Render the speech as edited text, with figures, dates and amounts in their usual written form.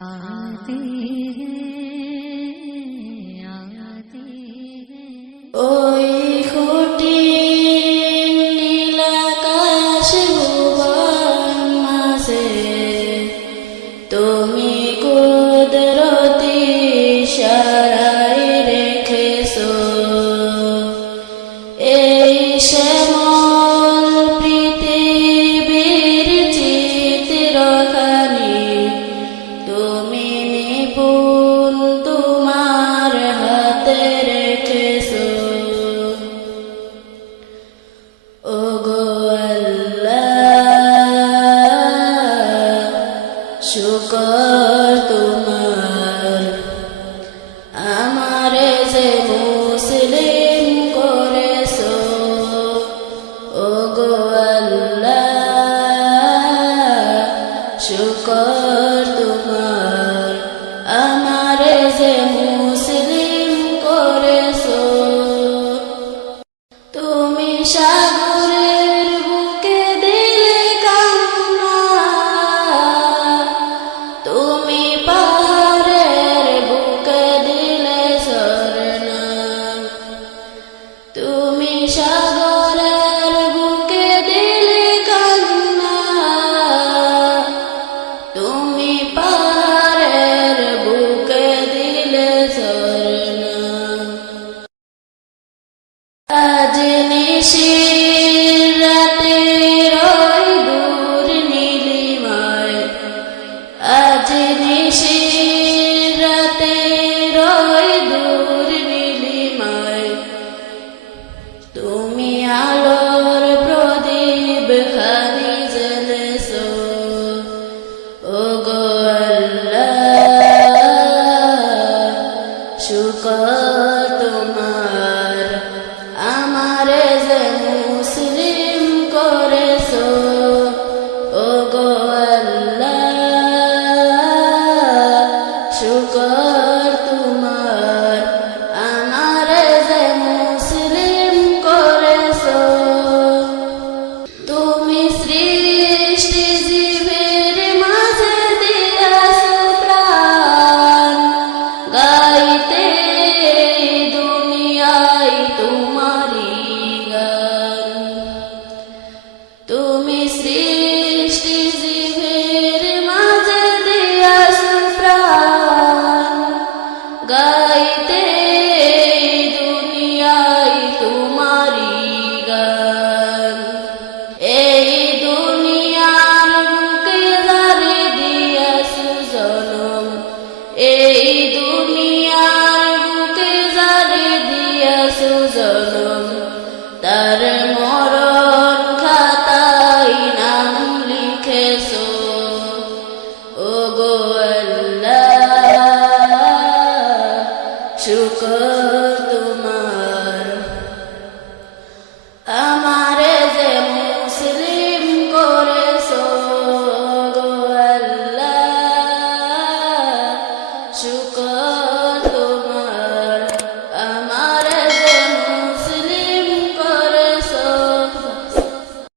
आते हैं आते हैं ওই খুঁটির নীল আকাশ ভুবন মাঝে তুমি কুদরতি ইশারায় রেখেছো এই শ্যামল পৃথিবীর চিত্রখানি তুমি নিপুণ তোমার হাতে রেখেছো ওগো আল্লাহ শুকর তোমার আমারে যে মুসলিম করেছো ওগো আল্লাহ শুকর তোমার আমারে যে মুসলিম করেছো তুমি সাগরের বুকে দিলে কান্না তুমি পাহাড়ের বুকে দিলে ঝরনা তুমি সাগরের বুকে দিলে কান্না তুমি পাহাড়ের বুকে দিলে ঝরনা আজ নিশির রাতে রই দূর নীলিমায় আজ নিশির রাতে রই দূর নীলিমায় তুমি আলোর প্রদীপ খানি জ্বেলেছো ওগো আল্লাহ শুকর তোমার আমারে যে মুসলিম করেছো ওগো আল্লাহ শুকর তোমার আমারে যে মুসলিম করেছো তুমি সৃষ্টি জীবের মাঝে দিয়াছো প্রাণ গাইতে দুনিয়ায় তোমারি গান তুমি সৃষ্টি জীবের মাঝে দিয়াছো প্রাণ গাইতে দুনিয়ায় তোমারি গান এই দুনিয়ার বুকে যারে দিয়াছো জনম এই দুনিয়ার বুকে যারে দিয়াছো জনম তার মরণ খাতায় নাম লিখেছো ওগো আল্লাহ শুকর